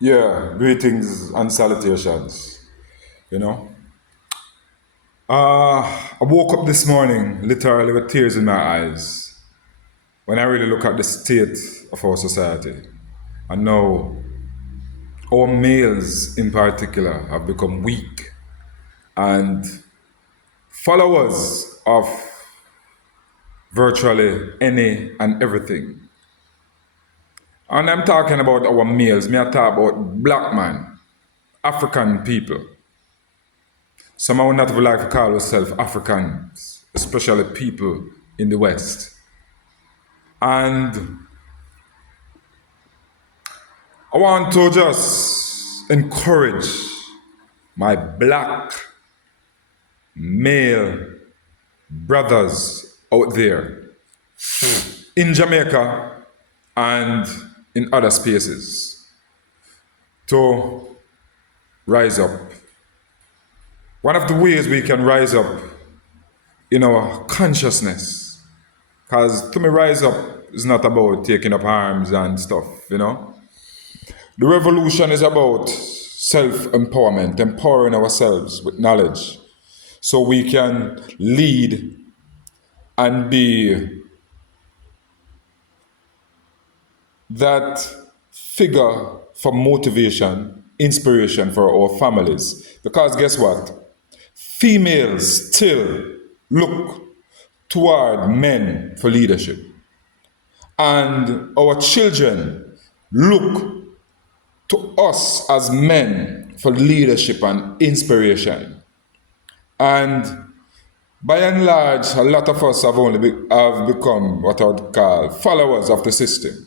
Yeah, greetings and salutations. You know, I woke up this morning literally with tears in my eyes when I really look at the state of our society. And now, our males in particular have become weak and followers of virtually any and everything. And I'm talking about our males, me I talk about black man, African people. Some would not even like to call ourselves Africans, especially people in the West. And I want to just encourage my black male brothers out there in Jamaica and in other spaces to rise up. One of the ways we can rise up in our consciousness, because to me, rise up is not about taking up arms and stuff. The revolution is about self empowerment, empowering ourselves with knowledge so we can lead and be that figure for motivation, inspiration for our families. Because guess what? Females still look toward men for leadership. And our children look to us as men for leadership and inspiration. And by and large, a lot of us have become what I would call followers of the system.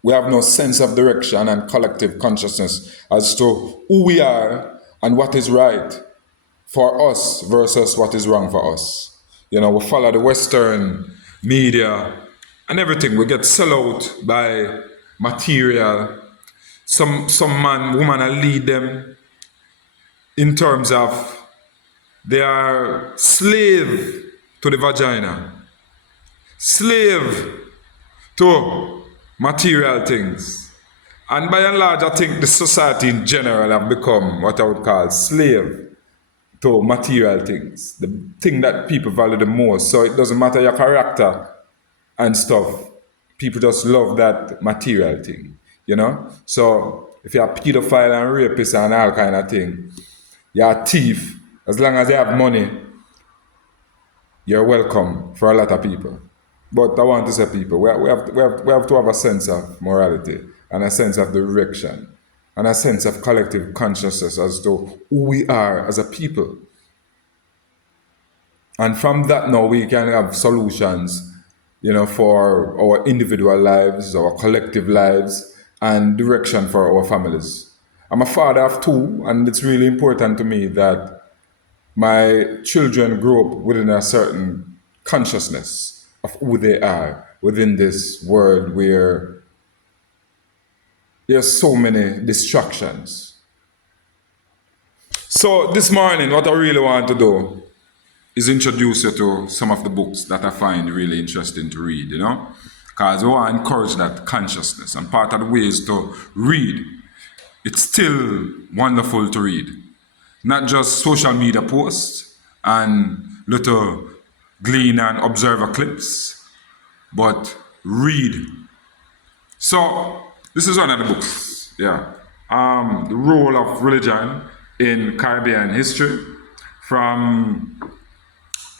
We have no sense of direction and collective consciousness as to who we are and what is right for us versus what is wrong for us. We follow the Western media and everything. We get sold out by material. Some man, woman, will lead them in terms of they are slave to the vagina, slave to material things. And by and large, I think the society in general have become what I would call slave to material things, the thing that people value the most. So it doesn't matter your character and stuff. People just love that material thing. So if you're a pedophile and rapist and all kind of thing, you're a thief. As long as you have money, you're welcome for a lot of people. But I want to say, people, we have to have a sense of morality and a sense of direction and a sense of collective consciousness as to who we are as a people. And from that now we can have solutions, for our individual lives, our collective lives, and direction for our families. I'm a father of two, and it's really important to me that my children grow up within a certain consciousness of who they are within this world where there's so many distractions. So this morning, what I really want to do is introduce you to some of the books that I find really interesting to read. Because I want to encourage that consciousness. And part of the ways to read, it's still wonderful to read. Not just social media posts and little glean and observer clips, but read. So this is one of the books, yeah. The role of religion in Caribbean history, from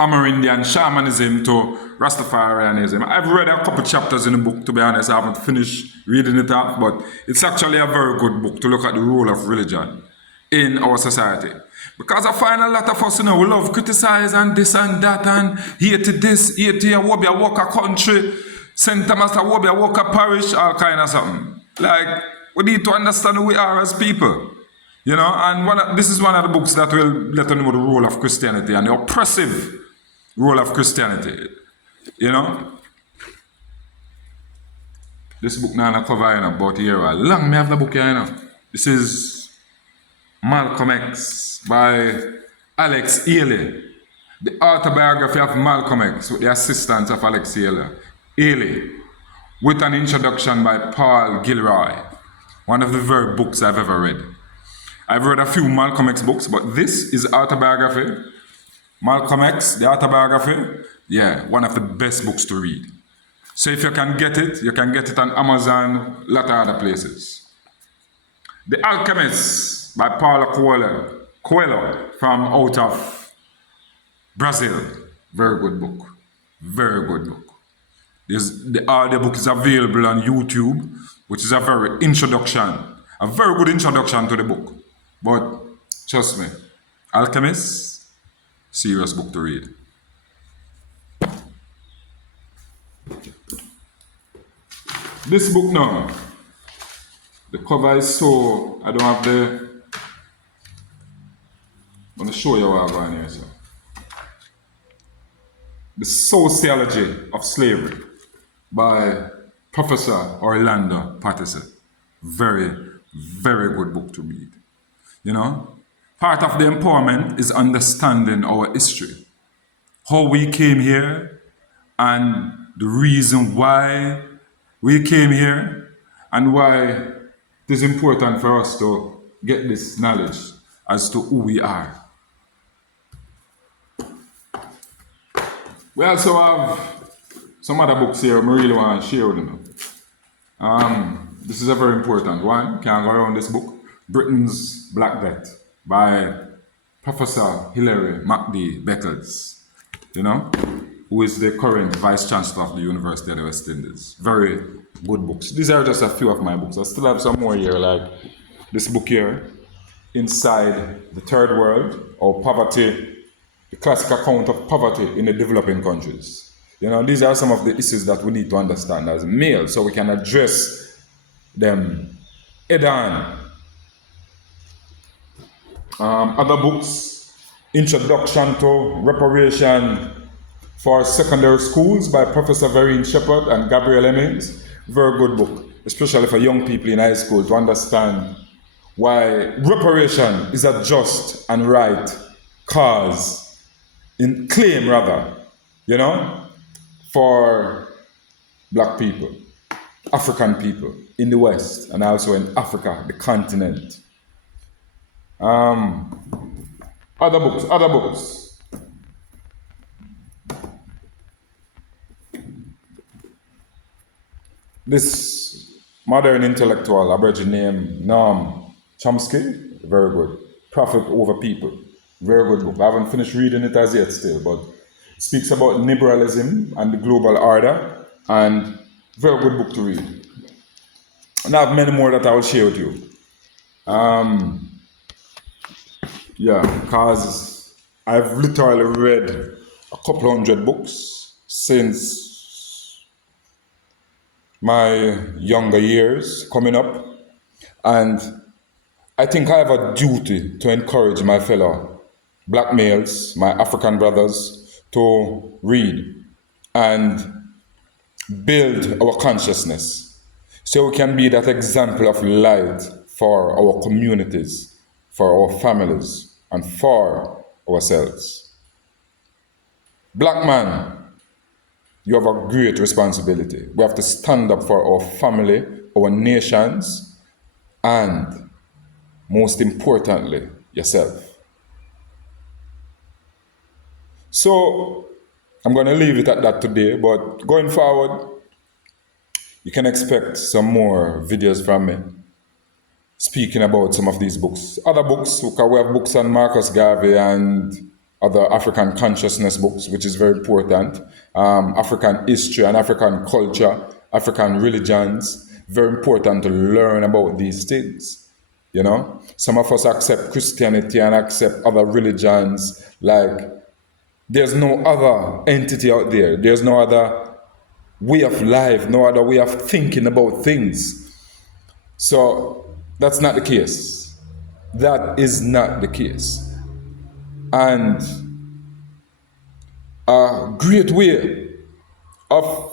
Amerindian shamanism to Rastafarianism. I've read a couple chapters in the book, to be honest. I haven't finished reading it up, but it's actually a very good book to look at the role of religion in our society. Because I find a lot of us, we love criticize and this and that and hate this, hate here, Wobia Walker country, St. Thomas Wobia Walker parish, all kind of something. Like, we need to understand who we are as people. And this is one of the books that will let us know the role of Christianity and the oppressive role of Christianity. This book now cover about a year long. Me have the book here. This is Malcolm X by Alex Haley. The autobiography of Malcolm X with the assistance of Alex Haley, with an introduction by Paul Gilroy. One of the very books I've ever read. I've read a few Malcolm X books, but this is autobiography. Malcolm X, the autobiography. Yeah, one of the best books to read. So if you can get it, you can get it on Amazon, a lot of other places. The Alchemist by Paulo Coelho from out of Brazil. Very good book. Very good book. The audiobook is available on YouTube, which is a very good introduction to the book. But trust me, Alchemist, serious book to read. This book now, the cover is so, I don't have I'm going to show you what I'm going here. So. The Sociology of Slavery by Professor Orlando Patterson. Very, very good book to read. You know, part of the empowerment is understanding our history, how we came here, and the reason why we came here, and why it is important for us to get this knowledge as to who we are. We also have some other books here I really want to share with you. This is a very important one. Can't go around this book. Britain's Black Death by Professor Hilary MacD Beckles, you know, who is the current Vice Chancellor of the University of the West Indies. Very good books. These are just a few of my books. I still have some more here, like this book here, Inside the Third World, or Poverty, the classic account of poverty in the developing countries. You know, these are some of the issues that we need to understand as males so we can address them head on. Other books, Introduction to Reparation for Secondary Schools by Professor Vereen Shepherd and Gabriel Hemmings. Very good book, especially for young people in high school to understand why reparation is a just and right claim, you know, for Black people, African people in the West, and also in Africa, the continent. Other books. This modern intellectual, Aboriginal named Noam Chomsky, very good. Profit Over People, very good book. I haven't finished reading it as yet still, but it speaks about liberalism and the global order, and very good book to read. And I have many more that I will share with you. Because I've literally read a couple hundred books since my younger years coming up, and I think I have a duty to encourage my fellow Black males, my African brothers, to read and build our consciousness so we can be that example of light for our communities, for our families, and for ourselves. Black man, you have a great responsibility. We have to stand up for our family, our nations, and most importantly, yourself. So, I'm going to leave it at that today, but going forward, you can expect some more videos from me speaking about some of these books. Other books, because we have books on Marcus Garvey and other African consciousness books, which is very important. African history and African culture, African religions, very important to learn about these things. You know, some of us accept Christianity and accept other religions, like there's no other entity out there. There's no other way of life, no other way of thinking about things. So that's not the case. That is not the case. And a great way of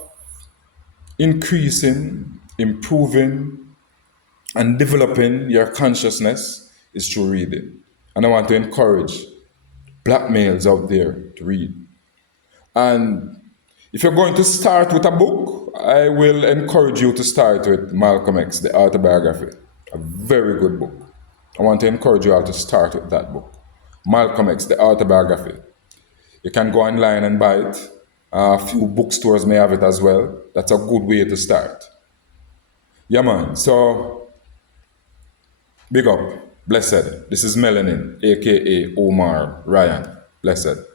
increasing, improving, and developing your consciousness is through reading. And I want to encourage Black males out there to read. And if you're going to start with a book, I will encourage you to start with Malcolm X, the autobiography. A very good book. I want to encourage you all to start with that book. Malcolm X, the autobiography. You can go online and buy it. A few bookstores may have it as well. That's a good way to start. Yeah, man. So, big up. Blessed. This is Melanin, aka Omar Ryan. Blessed.